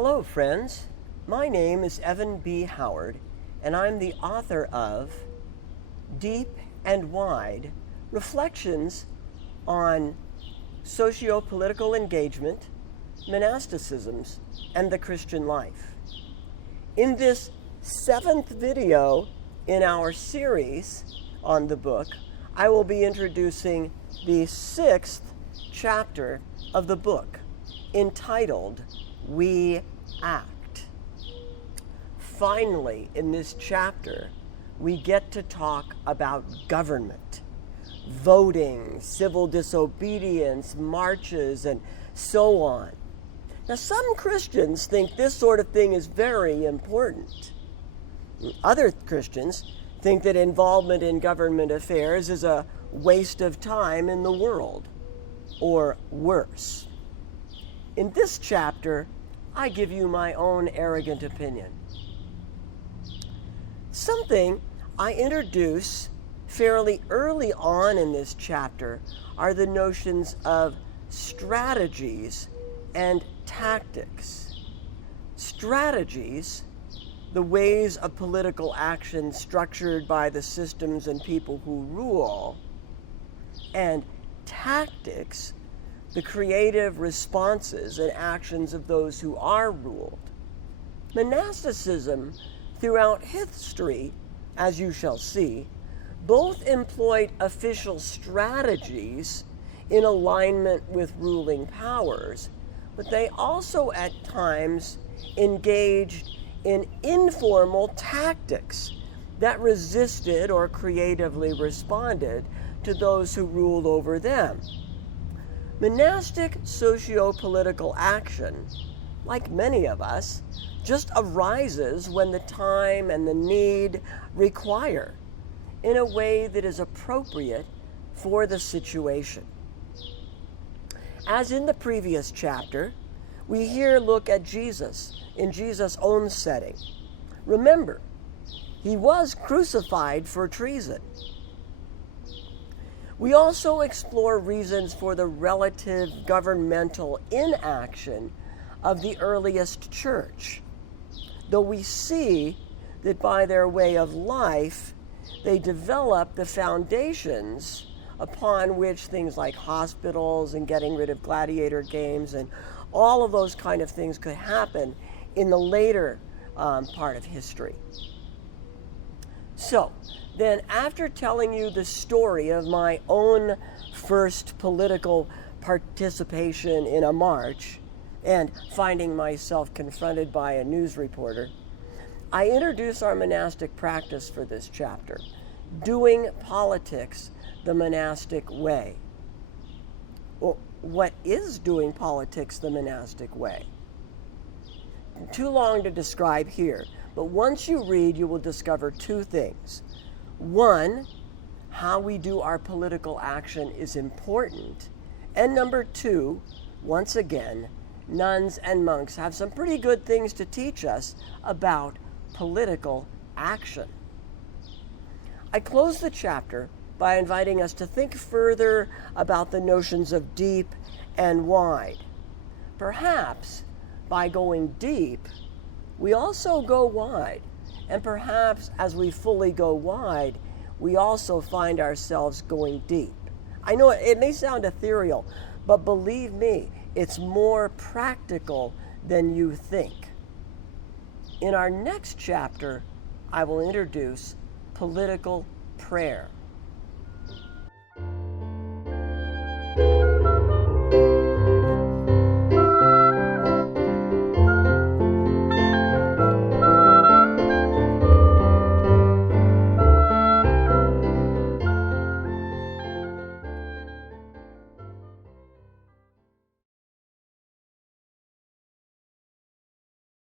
Hello, friends. My name is Evan B. Howard, and I'm the author of Deep and Wide Reflections on Socio-Political Engagement, Monasticisms, and the Christian Life. In this 7th video in our series on the book, I will be introducing the 6th chapter of the book, entitled We Act. Finally, in this chapter, we get to talk about government, voting, civil disobedience, marches, and so on. Now, some Christians think this sort of thing is very important. Other Christians think that involvement in government affairs is a waste of time in the world, or worse. In this chapter, I give you my own arrogant opinion. Something I introduce fairly early on in this chapter are the notions of strategies and tactics. Strategies, the ways of political action structured by the systems and people who rule, and tactics, the creative responses and actions of those who are ruled. Monasticism, throughout history, as you shall see, both employed official strategies in alignment with ruling powers, but they also at times engaged in informal tactics that resisted or creatively responded to those who ruled over them. Monastic socio-political action, like many of us, just arises when the time and the need require, in a way that is appropriate for the situation. As in the previous chapter, we here look at Jesus in Jesus' own setting. Remember, he was crucified for treason. We also explore reasons for the relative governmental inaction of the earliest church, though we see that by their way of life, they developed the foundations upon which things like hospitals and getting rid of gladiator games and all of those kind of things could happen in the later part of history. So, then after telling you the story of my own first political participation in a march and finding myself confronted by a news reporter, I introduce our monastic practice for this chapter, doing politics the monastic way. Well, what is doing politics the monastic way? Too long to describe here, but once you read, you will discover two things. One, how we do our political action is important. And number two, once again, nuns and monks have some pretty good things to teach us about political action. I close the chapter by inviting us to think further about the notions of deep and wide. Perhaps by going deep, we also go wide. And perhaps as we fully go wide, we also find ourselves going deep. I know it may sound ethereal, but believe me, it's more practical than you think. In our next chapter, I will introduce political prayer.